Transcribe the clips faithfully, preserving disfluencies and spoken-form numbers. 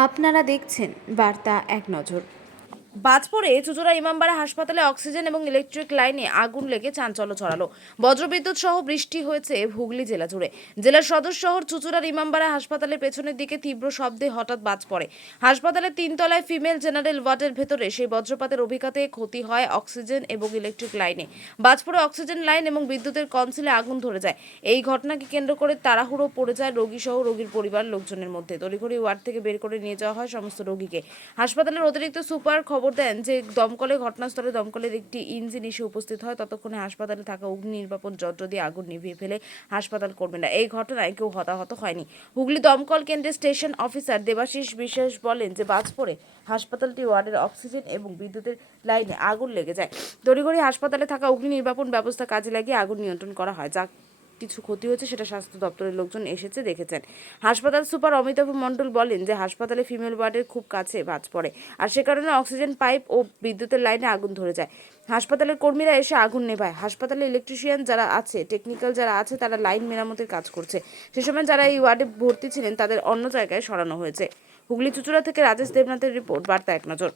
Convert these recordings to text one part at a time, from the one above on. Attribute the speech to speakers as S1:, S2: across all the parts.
S1: আপনারা দেখছেন বার্তা এক নজর।
S2: বাজ পড়ে চুঁচুড়া ইমামবাড়া হাসপাতালে অক্সিজেন এবং ইলেকট্রিক লাইনে আগুন লেগে চাঞ্চল্য ছড়ালো। বজ্রবিদ্যুৎ সহ বৃষ্টি হয়েছে হুগলি জেলা জুড়ে। জেলার সদর শহর চুঁচুড়ার ইমামবাড়া হাসপাতালের পেছনের দিকে তীব্র শব্দে হঠাৎ বাজ পড়ে। হাসপাতালের তিনতলায় ফিমেল জেনারেল ওয়ার্ডের ভেতরে সেই বজ্রপাতের অভিঘাতে ক্ষতি হয় অক্সিজেন এবং ইলেকট্রিক লাইনে। বাজ পড়ে অক্সিজেন লাইন এবং বিদ্যুতের কনসিলে আগুন ধরে যায়। এই ঘটনাকে কেন্দ্র করে তাড়াহুড়ো পড়ে যায় রোগী সহ রোগীর পরিবার লোকজনের মধ্যে। তড়িঘড়ি ওয়ার্ড থেকে বের করে নিয়ে যাওয়া হয় সমস্ত রোগীকে। হাসপাতালের অতিরিক্ত সুপার খবর দেন যে দমকলে ঘটনাস্থলে দমকলের একটি ইঞ্জিন এসে উপস্থিত হয়। ততক্ষণে হাসপাতালে থাকা অগ্নি নির্বাপন যন্ত্র দিয়ে আগুন নিভিয়ে ফেলে হাসপাতাল কর্মীরা। এই ঘটনায় কেউ হতাহত হয়নি। হুগলি দমকল কেন্দ্রের স্টেশন অফিসার দেবাশিস বিশ্বাস বলেন যে বাজ পড়ে হাসপাতালটি ওয়ার্ডের অক্সিজেন এবং বিদ্যুতের লাইনে আগুন লেগে যায়। তড়িঘড়ি হাসপাতালে থাকা অগ্নি নির্বাপন ব্যবস্থা কাজে লাগিয়ে আগুন নিয়ন্ত্রণ করা হয়। যা কিছু ক্ষতি হয়েছে সেটা স্বাস্থ্য দপ্তরের লোকজন এসেছে দেখেছেন। হাসপাতাল সুপার অমিতাভ মণ্ডল বলেন যে হাসপাতালে ফিমেল ওয়ার্ডের খুব কাছে বাজ পড়ে, আর সে কারণে অক্সিজেন পাইপ ও বিদ্যুতের লাইনে আগুন ধরে যায়। হাসপাতালের কর্মীরা এসে আগুন নেভায়। হাসপাতালে ইলেকট্রিশিয়ান যারা আছে, টেকনিক্যাল যারা আছে, তারা লাইন মেরামতের কাজ করছে। সে সময় যারা এই ওয়ার্ডে ভর্তি ছিলেন তাদের অন্য জায়গায় সরানো হয়েছে। হুগলি চুঁচুড়া থেকে রাজেশ দেবনাথের রিপোর্ট, বার্তা এক নজর।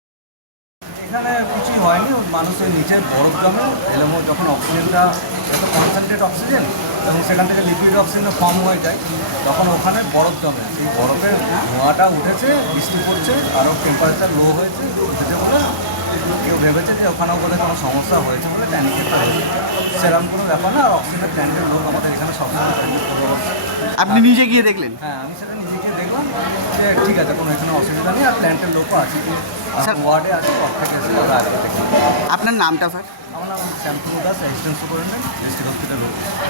S3: এখানে কিছুই হয়নি, মানুষের নিচের বরফ জমে এলেমো যখন অক্সিজেনটা এত কনসেন্ট্রেট অক্সিজেন এবং সেখান থেকে লিকুইড অক্সিজেন কম হয়ে যায়, তখন ওখানে বরফ জমে। সেই বরফের ধোঁয়াটা উঠেছে, বৃষ্টি পড়ছে, আরও টেম্পারেচার লো হয়েছে উঠেছে বলে কেউ ভেবেছে যে ওখানেও বোধহয় কোনো সমস্যা হয়েছে বলে ট্যানিকেটটা হয়েছে। সেরকম কোনো ব্যাপার না। আর অক্সিজেনের ট্যাঙ্কের লোক আমাদের এখানে সবসময় ট্যাঙ্কের করবো।
S4: আপনি নিজে গিয়ে দেখলেন?
S3: হ্যাঁ, আমি সেটা নিজে গিয়ে দেখলাম যে ঠিক আছে, কোনো এখানে অসুবিধা নেই। আর প্ল্যান্টের লোকও আছে, ওয়ার্ডে আছে, ওয়ার্ড থেকে এসে ওরা আছে।
S4: আপনার নামটা স্যার?
S3: আমার নাম Shyampur Das, assistant superintendent district hospital.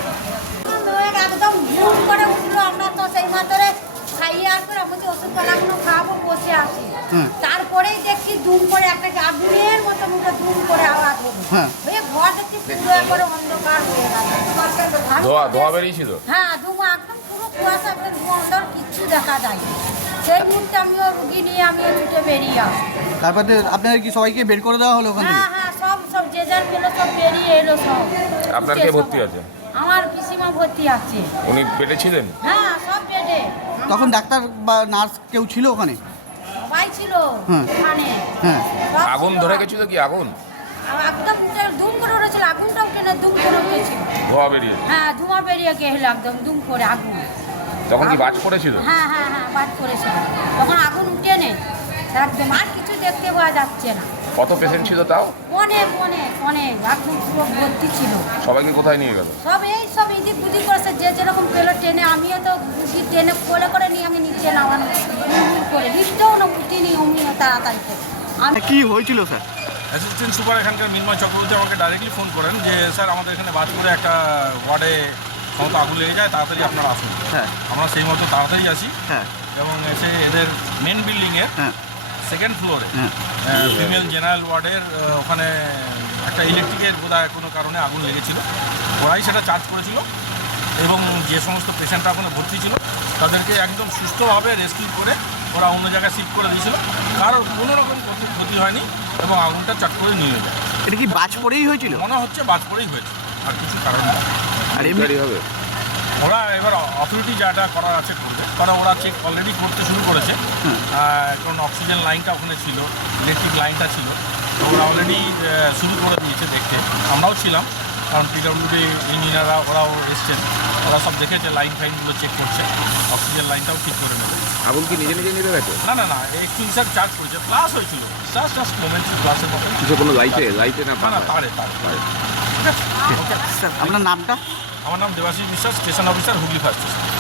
S5: একদম ঘুম করে উঠলো, আমরা তো সেই মাত্রে খাইয়ে আসবে আমি ওষুধপালাগুলো খাওয়াবো, বসে আছি। তারপরেই দেখছি দুম করে একটা আগুনের মতো মুখে দুম করে আওয়াজ হলো। হয়ে ঘর দেখছি পুরো একবারে অন্ধকার হয়ে গেল।
S6: ধোয়া ধোয়া বেরিয়েছিল?
S5: হ্যাঁ, ধোঁয়া একদম পুরো কুয়াশা, একদম ধোঁয়া অন্ধকার, কিচ্ছু দেখা যায়। সেই মুহূর্তে আমিও রুগী নিয়ে আমিও ছুটে বেরিয়ে আসি।
S4: তারপরে আপনাদের কি সবাইকে বের করে দেওয়া হলো ওখান থেকে?
S5: হ্যাঁ হ্যাঁ, সব সব যে যার পেলো সব বেরিয়ে এলো সব।
S6: আপনার কে ভর্তি আছে?
S5: আমার পিসিমা ভর্তি আছে।
S6: উনি বেডে ছিলেন?
S5: হ্যাঁ, সব বেডে।
S4: তখন ডাক্তার বা নার্স কেউ ছিল ওখানে?
S5: সবাই ছিল
S4: হ্যাঁ।
S5: ওখানে।
S4: হ্যাঁ।
S5: সব
S6: আগুন
S5: ছিল।
S6: ধরে গেছিল কি? আগুন
S5: আর আগুনটা উঠে দুম করে উঠেছিল, আগুনটা উঠে না দুম করে উঠেছিল।
S6: ধোয়া বেরিয়ে?
S5: হ্যাঁ, ধোঁয়া বেরিয়ে গেল একদম দুম করে আগুন।
S6: তখন কি বাজ পড়েছিল?
S5: হ্যাঁ হ্যাঁ হ্যাঁ, বাদ করেছিল। তখন আগুন উঠে নেই একদম, আর কিছু দেখতে পাওয়া যাচ্ছে না।
S6: কত পেশেন্ট ছিল তাও?
S5: অনেক অনেক অনেক, একদম পুরো ভর্তি ছিল।
S6: সবাইকে কোথায় নিয়ে গেল?
S5: সব এই সব ইদিক বুদিক করেছে, যে যেরকম পেলো ট্রেনে। আমিও তো বুঝি ট্রেনে কোলে করে নিয়ে আমি নিচে নামানো হুড় করে লিফটেও না উঠিনি অমনিও তাড়াতাড়ি করে। আমি
S4: কি হয়েছিল স্যার?
S7: অ্যাসিস্ট্যান্ট সুপার এখানকার মিনময় চক্রবর্তী আমাকে ডাইরেক্টলি ফোন করেন যে স্যার আমাদের এখানে বাজ করে একটা ওয়ার্ডে সমস্ত আগুন লেগে যায়, তাড়াতাড়ি আপনারা আসুন।
S4: হ্যাঁ।
S7: আমরা সেই মতো তাড়াতাড়ি আসি
S4: হ্যাঁ।
S7: এবং এসে এদের মেন বিল্ডিংয়ের
S4: হ্যাঁ।
S7: সেকেন্ড ফ্লোরে
S4: হ্যাঁ।
S7: ফিমেল জেনারেল ওয়ার্ডের ওখানে একটা ইলেকট্রিকের বোধহয় কোনো কারণে আগুন লেগেছিল। ওরাই সেটা চার্জ করেছিল এবং যে সমস্ত পেশেন্টরা ওখানে ভর্তি ছিল তাদেরকে একদম সুস্থভাবে রেস্কিউ করে ওরা অন্য জায়গায় শিফট করে দিয়েছিল। কারোর কোনো রকম ক্ষতি হয়নি এবং আগুনটা চাট করে নিয়ে যায়।
S4: এটা কি বাজ পড়েই হয়েছিল?
S7: মনে হচ্ছে বাজ পড়েই হয়েছে, আর কিছু কারণ নেই।
S4: আর এমনি
S6: হবে
S7: ওরা এবার অথরিটি যাটা করার আছে করবে, কারণ ওরা চেক অলরেডি করতে শুরু করেছে। কারণ অক্সিজেন লাইনটা ওখানে ছিল, ইলেকট্রিক লাইনটা ছিল, তো ওরা অলরেডি শুরু করে দিয়েছে দেখতে। আমরাও ছিলাম, কারণ পিডব্লিউডি ইঞ্জিনিয়াররা ওরাও এসছেন, ওরা সব দেখেছে, লাইন ফাইনগুলো চেক করছে, অক্সিজেন লাইনটাও ঠিক করে নেবে।
S6: আগুন কি নিজে নিজে নিভে গেছে?
S7: না না না, এক্সটিংশার চার্জ করেছে, প্লাস হয়েছিল জাস্ট জাস্ট মোমেন্টস প্লাসের মতো।
S6: কিছু কোনো লাইটে লাইটে না?
S7: না না, তারে তারে ঠিক আছে। ওকে,
S4: স্যার আপনার নামটা?
S7: আমার নাম Debashis Biswas, station officer, Hooghly fire station.